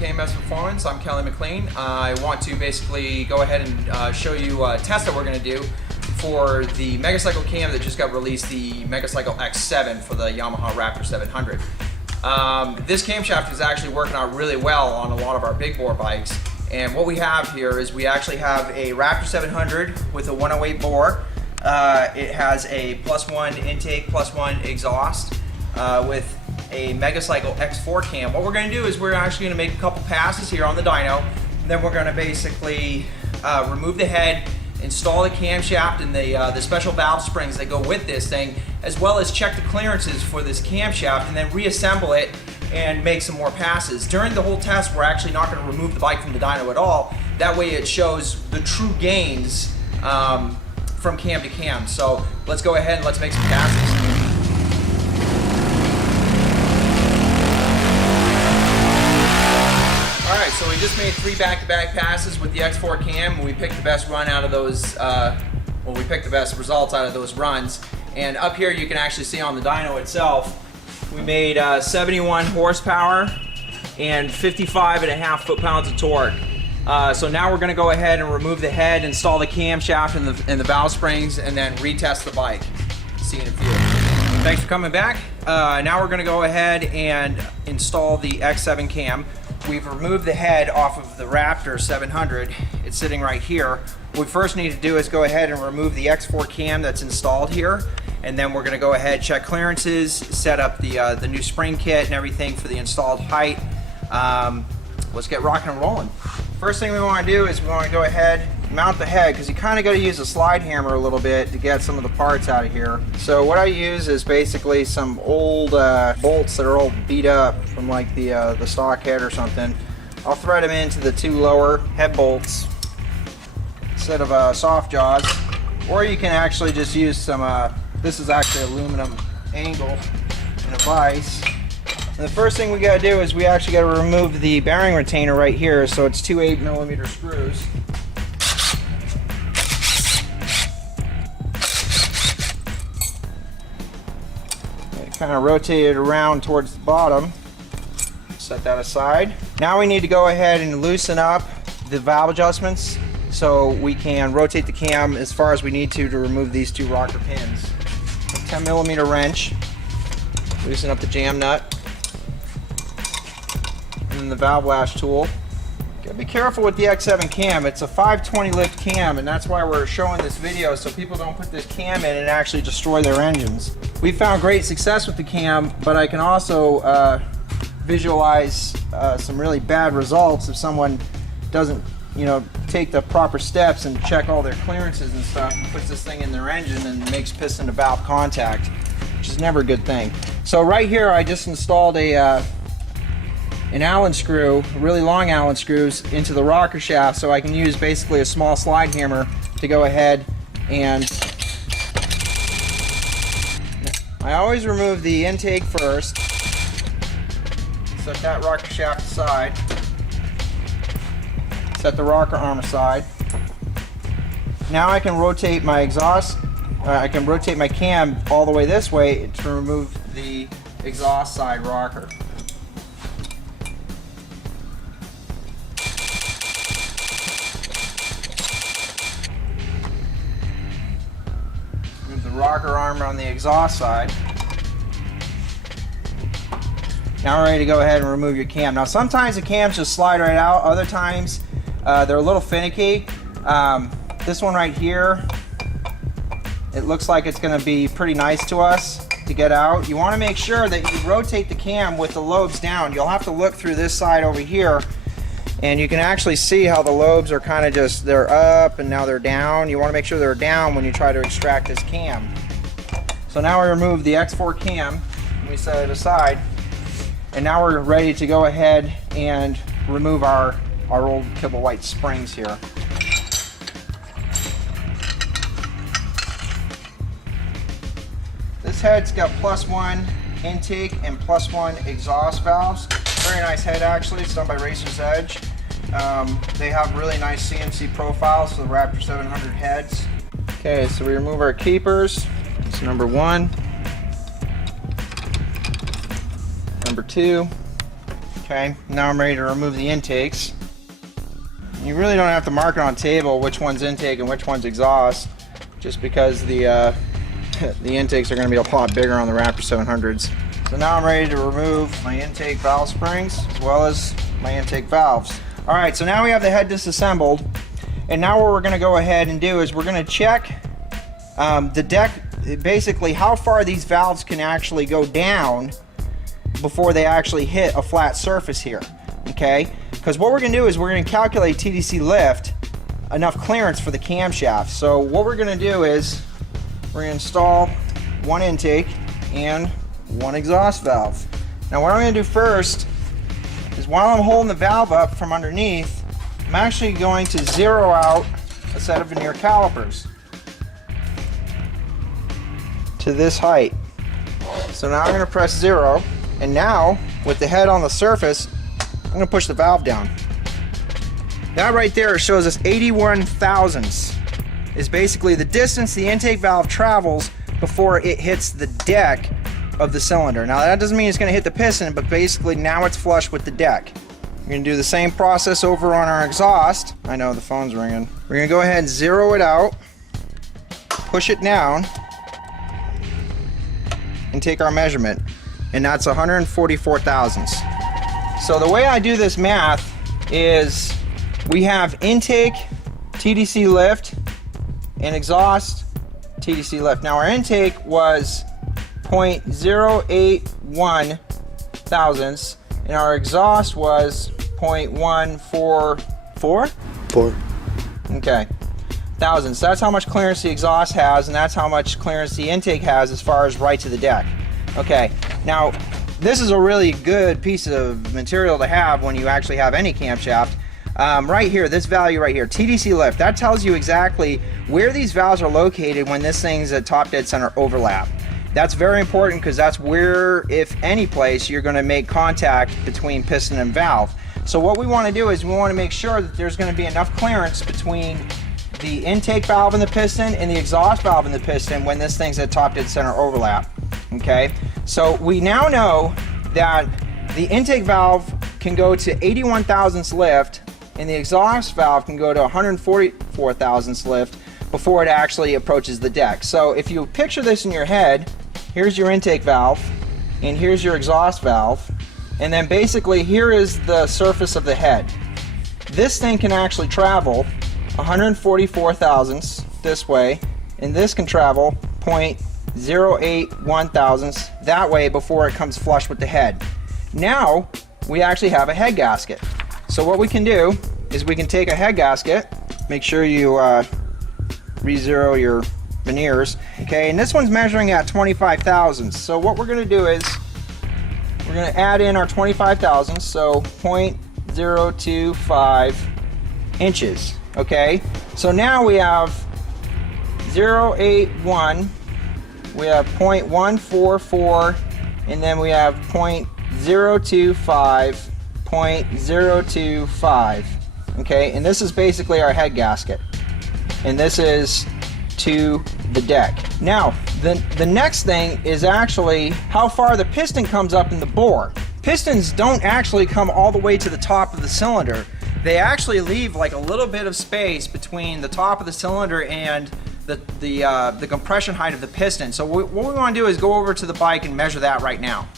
KMS Performance. I'm Kelly McLean. I want to basically go ahead and show you a test that we're going to do for the Megacycle cam that just got released, the Megacycle X7 for the Yamaha Raptor 700. This camshaft is actually working out really well on a lot of our big bore bikes. And what we have here is we actually have a Raptor 700 with a 108 bore. It has a +1 intake, +1 exhaust with a Megacycle X4 cam. What we're going to do is we're actually going to make a couple passes here on the dyno. Then we're going to basically remove the head, install the camshaft and the special valve springs that go with this thing, as well as check the clearances for this camshaft, and then reassemble it and make some more passes. During the whole test, we're actually not going to remove the bike from the dyno at all. That way it shows the true gains from cam to cam. So let's go ahead and let's make some passes. Alright, so we just made 3 back-to-back passes with the X4 cam. We picked the best run out of those, we picked the best results out of those runs. And up here you can actually see on the dyno itself, we made 71 horsepower and 55.5 foot-pounds of torque. So now we're going to go ahead and remove the head, install the camshaft and the valve springs, and then retest the bike. See you in a few. Thanks for coming back. Now we're going to go ahead and install the X7 cam. We've removed the head off of the Raptor 700. It's sitting right here. What we first need to do is go ahead and remove the X4 cam that's installed here, and then we're going to go ahead, check clearances, set up the new spring kit and everything for the installed height. Let's get rocking and rolling. First thing we want to do is we want to go ahead, mount the head, because you kind of got to use a slide hammer a little bit to get some of the parts out of here. So what I use is basically some old bolts that are all beat up from like the stock head or something. I'll thread them into the 2 lower head bolts instead of soft jaws, or you can actually just use some, this is actually aluminum angle and a vise. And the first thing we got to do is we actually got to remove the bearing retainer right here, so it's 2 8mm screws. Kind of rotate it around towards the bottom. Set that aside. Now we need to go ahead and loosen up the valve adjustments so we can rotate the cam as far as we need to remove these 2 rocker pins. A 10mm wrench. Loosen up the jam nut. And then the valve lash tool. Gotta be careful with the X7 cam. It's a 520 lift cam, and that's why we're showing this video, so people don't put this cam in and actually destroy their engines. We found great success with the cam, but I can also visualize some really bad results if someone doesn't, take the proper steps and check all their clearances and stuff, and puts this thing in their engine and makes piston to valve contact, which is never a good thing. So right here I just installed an Allen screw, really long Allen screws, into the rocker shaft, so I can use basically a small slide hammer to go ahead and I always remove the intake first. Set that rocker shaft aside. Set the rocker arm aside. Now I can rotate my exhaust, I can rotate my cam all the way this way to remove the exhaust side rocker. Rocker arm on the exhaust side. Now we're ready to go ahead and remove your cam. Now sometimes the cams just slide right out, other times they're a little finicky. This one right here, it looks like it's going to be pretty nice to us to get out. You want to make sure that you rotate the cam with the lobes down. You'll have to look through this side over here, and you can actually see how the lobes are kind of just, they're up and now they're down. You want to make sure they're down when you try to extract this cam. So now we remove the X4 cam, and we set it aside, and now we're ready to go ahead and remove our old Kibble White springs here. This head's got +1 intake and +1 exhaust valves. Very nice head actually, it's done by Racer's Edge. They have really nice CNC profiles for the Raptor 700 heads. Okay, so we remove our keepers. It's number 1, number 2, Okay, now I'm ready to remove the intakes. You really don't have to mark it on table which one's intake and which one's exhaust, just because the intakes are going to be a lot bigger on the Raptor 700s. So now I'm ready to remove my intake valve springs as well as my intake valves. Alright, so now we have the head disassembled, and now what we're going to go ahead and do is we're going to check the deck, basically how far these valves can actually go down before they actually hit a flat surface here. Okay, because what we're going to do is we're going to calculate TDC lift, enough clearance for the camshaft. So what we're going to do is we're going to install one intake and one exhaust valve. Now what I'm going to do first is, while I'm holding the valve up from underneath, I'm actually going to zero out a set of vernier calipers to this height. So now I'm going to press 0, and now with the head on the surface, I'm going to push the valve down. That right there shows us 81 thousandths is basically the distance the intake valve travels before it hits the deck of the cylinder. Now that doesn't mean it's going to hit the piston, but basically now it's flush with the deck. We're going to do the same process over on our exhaust. I know the phone's ringing. We're going to go ahead and zero it out, push it down, and take our measurement, and that's 144 thousandths. So the way I do this math is we have intake TDC lift and exhaust TDC lift. Now our intake was 0.081 thousandths and our exhaust was 0.144? 4. Okay, thousandths. That's how much clearance the exhaust has, and that's how much clearance the intake has as far as right to the deck. Okay, now this is a really good piece of material to have when you actually have any camshaft. Right here, this value right here, TDC lift, that tells you exactly where these valves are located when this thing's at top dead center overlap. That's very important because that's where, if any place, you're going to make contact between piston and valve. So what we want to do is we want to make sure that there's going to be enough clearance between the intake valve in the piston and the exhaust valve in the piston when this thing's at top dead center overlap. Okay, so we now know that the intake valve can go to 81 thousandths lift and the exhaust valve can go to 144 thousandths lift before it actually approaches the deck. So if you picture this in your head, here's your intake valve and here's your exhaust valve, and then basically here is the surface of the head. This thing can actually travel 144 thousandths this way, and this can travel 0.081 thousandths that way before it comes flush with the head. Now we actually have a head gasket. So what we can do is we can take a head gasket, make sure you re-zero your veneers, okay, and this one's measuring at 25 thousandths. So what we're going to do is we're going to add in our 25 thousandths, so 0.025 inches, okay. So now we have 0.81, we have 0.144, and then we have 0.025, 0.025, okay, and this is basically our head gasket, and this is to the deck. Now the next thing is actually how far the piston comes up in the bore. Pistons don't actually come all the way to the top of the cylinder. They actually leave like a little bit of space between the top of the cylinder and the compression height of the piston. So what we want to do is go over to the bike and measure that right now.